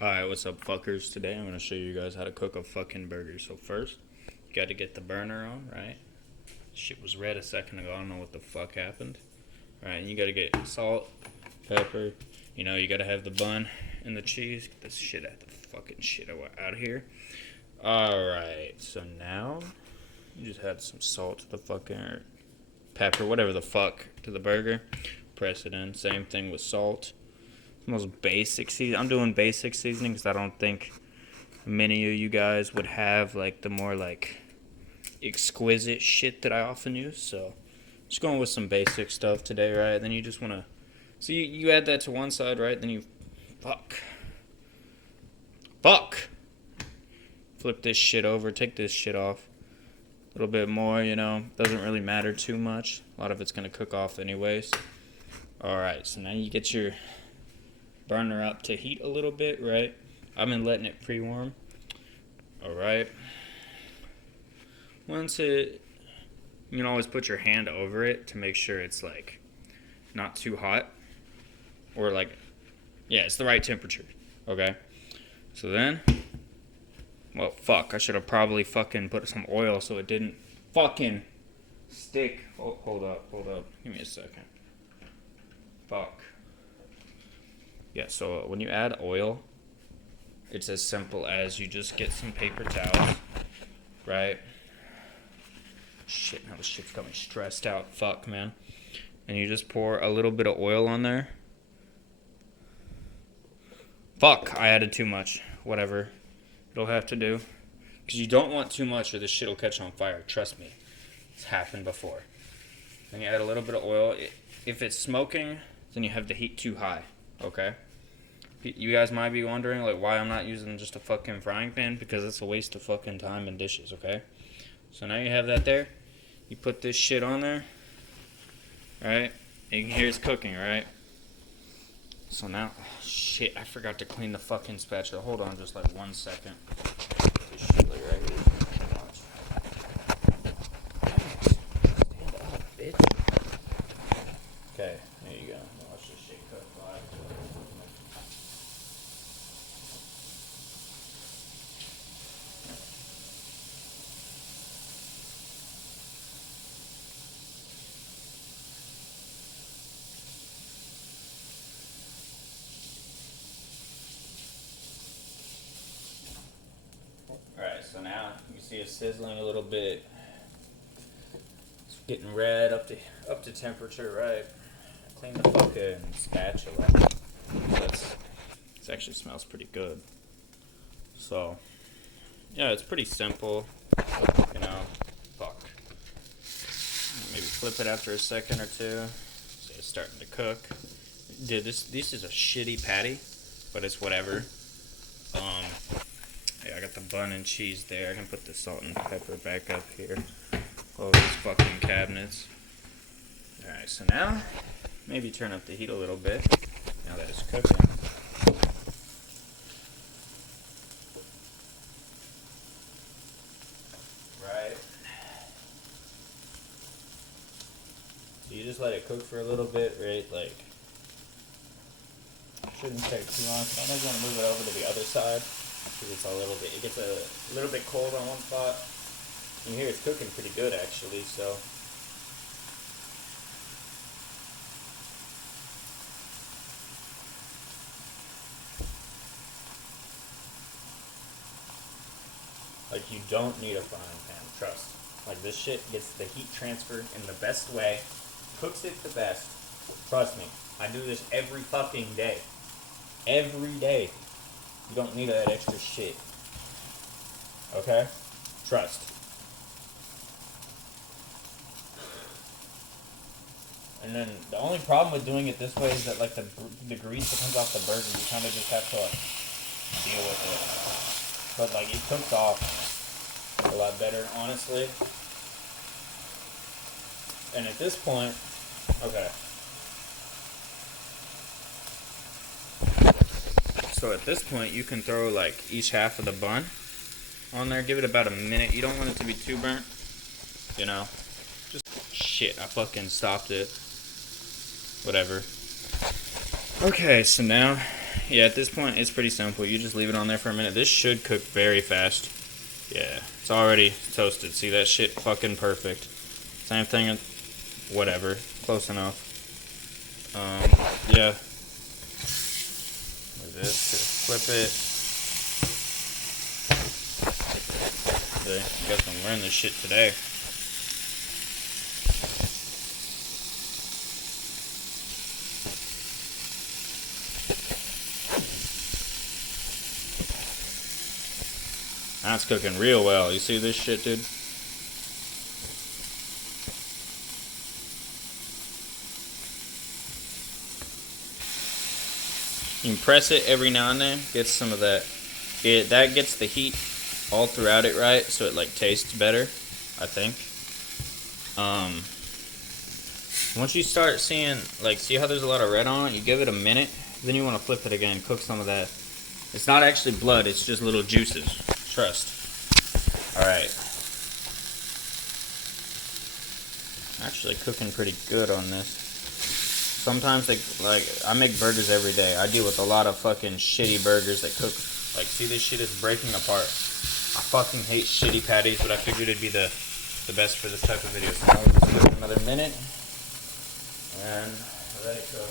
Alright, what's up, fuckers? Today I'm gonna show you guys how to cook a fucking burger. So first, you gotta get the burner on, right? Shit was red a second ago, I don't know what the fuck happened. Right, and you gotta get salt, pepper, you gotta have the bun and the cheese. Get this shit out of here. Alright, so now you just add some salt to the fucking, or pepper, whatever the fuck, to the burger. Press it in. Same thing with salt. Most basic season. I'm doing basic seasoning because I don't think many of you guys would have like the more like exquisite shit that I often use. So just going with some basic stuff today, right? Then you just want to, so you add that to one side, right? Then you fuck flip this shit over, take this shit off a little bit more, doesn't really matter too much. A lot of it's gonna cook off anyways. All right, so now you get your burner up to heat a little bit, right? I've been letting it pre-warm. All right. Once it, you can always put your hand over it to make sure it's like not too hot, or like, yeah, it's the right temperature. Okay. So then, well, fuck, I should have probably fucking put some oil so it didn't fucking stick. Oh, hold up. Give me a second. Fuck. Yeah, so when you add oil, it's as simple as you just get some paper towels, right? Shit, now this shit's got me stressed out. Fuck, man. And you just pour a little bit of oil on there. Fuck, I added too much. Whatever. It'll have to do. Because you don't want too much or this shit will catch on fire. Trust me. It's happened before. Then you add a little bit of oil. If it's smoking, then you have the heat too high. Okay? You guys might be wondering like why I'm not using just a fucking frying pan, because it's a waste of fucking time and dishes, okay? So now you have that there. You put this shit on there, right? And you can hear it's cooking, right? So now, shit, I forgot to clean the fucking spatula. Hold on just like 1 second. This shit like right here. Stand up, bitch. Okay, there you go. Watch this shit cook live. Alright, so now you see it sizzling a little bit. It's getting red up to temperature, right? Clean the fucking spatula. This actually smells pretty good. So, yeah, it's pretty simple. Fuck. Maybe flip it after a second or two. See it's starting to cook. Dude, this is a shitty patty, but it's whatever. Yeah, I got the bun and cheese there. I can put the salt and pepper back up here. All these fucking cabinets. Alright, so now, maybe turn up the heat a little bit, now that it's cooking. Right. So you just let it cook for a little bit, right? Like, shouldn't take too long. Sometimes you want to move it over to the other side, because it gets a little bit cold on one spot. You hear it's cooking pretty good actually, so. Like, you don't need a frying pan, trust. Like, this shit gets the heat transfer in the best way, cooks it the best. Trust me, I do this every fucking day. Every day. You don't need that extra shit. Okay? Trust. And then the only problem with doing it this way is that like the grease that comes off the burger, you kind of just have to like deal with it. But like it cooks off a lot better, honestly. And at this point, okay. So at this point, you can throw like each half of the bun on there. Give it about a minute. You don't want it to be too burnt, Just shit. I fucking stopped it. Whatever. Okay, so now yeah, at this point, it's pretty simple. You just leave it on there for a minute. This should cook very fast. Yeah, it's already toasted. See, that shit fucking perfect. Same thing, whatever. Close enough. Yeah. Like this, just flip it. Okay, you guys gonna learn this shit today. That's cooking real well. You see this shit, dude? You can press it every now and then. Get some of that. That gets the heat all throughout it, right? So it like tastes better, I think. Once you start seeing, like, see how there's a lot of red on it? You give it a minute, then you want to flip it again, cook some of that. It's not actually blood, it's just little juices. Trust. Alright. Actually cooking pretty good on this. Sometimes I make burgers every day. I deal with a lot of fucking shitty burgers that cook. Like, see, this shit is breaking apart. I fucking hate shitty patties, but I figured it'd be the best for this type of video. So now we'll just cook another minute and let it cook.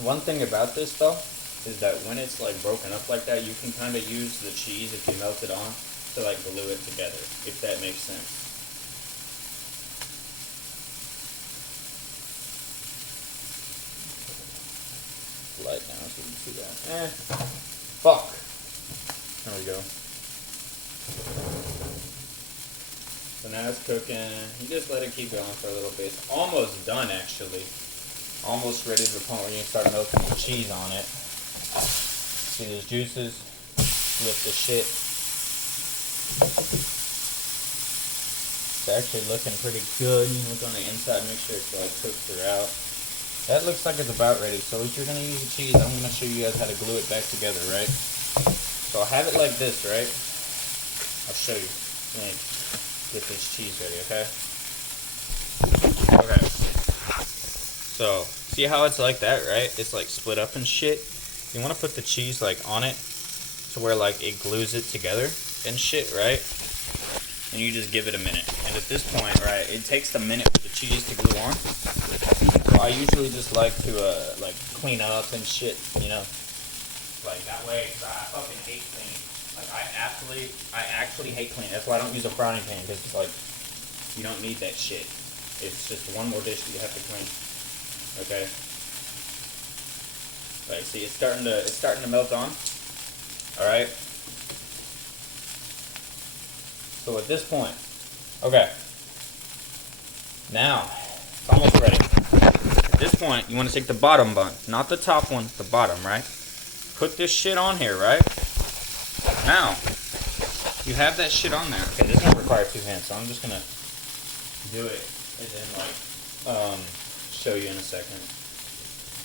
One thing about this though is that when it's like broken up like that, you can kind of use the cheese if you melt it on to like glue it together, if that makes sense. Light down so you can see that. Fuck. There we go. So now it's cooking. You just let it keep going for a little bit. It's almost done actually. Almost ready to the point where you can start melting the cheese on it. See those juices? Lift the shit. It's actually looking pretty good. You look on the inside, make sure it's like cooked throughout. That looks like it's about ready. So if you're gonna use the cheese, I'm gonna show you guys how to glue it back together, right? So I'll have it like this, right? I'll show you. Let me get this cheese ready, okay? Okay. So, see how it's like that, right? It's like split up and shit. You want to put the cheese like on it to where like it glues it together and shit, right? And you just give it a minute. And at this point, right, it takes a minute for the cheese to glue on. So I usually just like to like clean up and shit, you know, like that way. Cause I fucking hate cleaning. Like I actually hate cleaning. That's why I don't use a frying pan, because it's like you don't need that shit. It's just one more dish that you have to clean. Okay. Right, see, it's starting to melt on. All right. So at this point, okay. Now it's almost ready. At this point, you want to take the bottom bun, not the top one, the bottom, right? Put this shit on here, right? Now you have that shit on there. Okay, this one requires 2 hands, so I'm just gonna do it and then like show you in a second.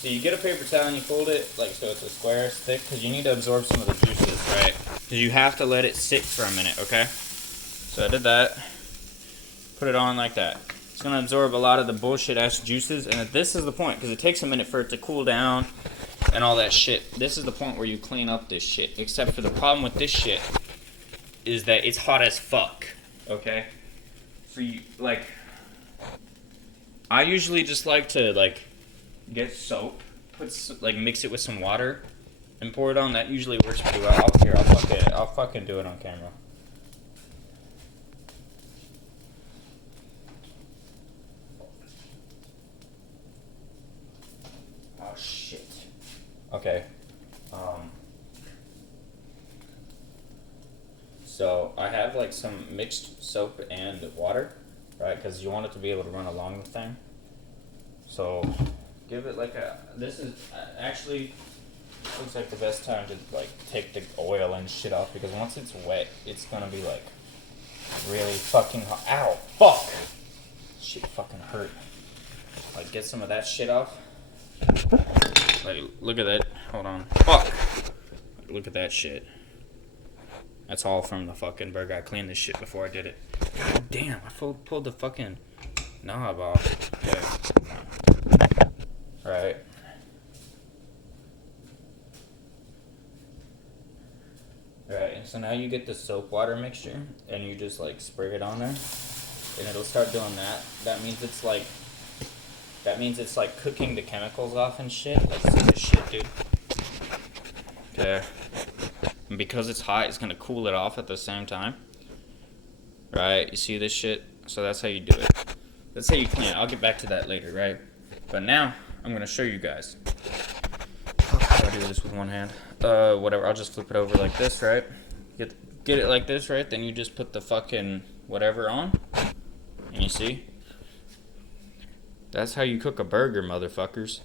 So you get a paper towel and you fold it like so it's a square, it's thick, because you need to absorb some of the juices, right? Because you have to let it sit for a minute, okay? So I did that. Put it on like that. It's gonna absorb a lot of the bullshit ass juices, and this is the point, because it takes a minute for it to cool down and all that shit. This is the point where you clean up this shit. Except for the problem with this shit is that it's hot as fuck, okay? So you like, I usually just like to like get soap, mix it with some water, and pour it on. That usually works pretty well. I'll fucking do it on camera. Oh shit. Okay. So I have like some mixed soap and water, right? Because you want it to be able to run along the thing. So give it like a. This is actually looks like the best time to like take the oil and shit off, because once it's wet, it's gonna be like really fucking hot. Ow! Fuck! Shit fucking hurt. Like get some of that shit off. Like look at that. Hold on. Fuck! Look at that shit. That's all from the fucking burger. I cleaned this shit before I did it. damn, I pulled the fucking knob off. Okay. Alright. Alright, and so now you get the soap water mixture and you just like spray it on there and it'll start doing that. That means it's like cooking the chemicals off and shit. Like see this shit, dude. Okay. And because it's hot, it's gonna cool it off at the same time. Right, you see this shit? So that's how you do it. That's how you clean it. I'll get back to that later, right? But now, I'm gonna show you guys. How do I do this with one hand? Whatever, I'll just flip it over like this, right? Get it like this, right? Then you just put the fucking whatever on. And you see? That's how you cook a burger, motherfuckers.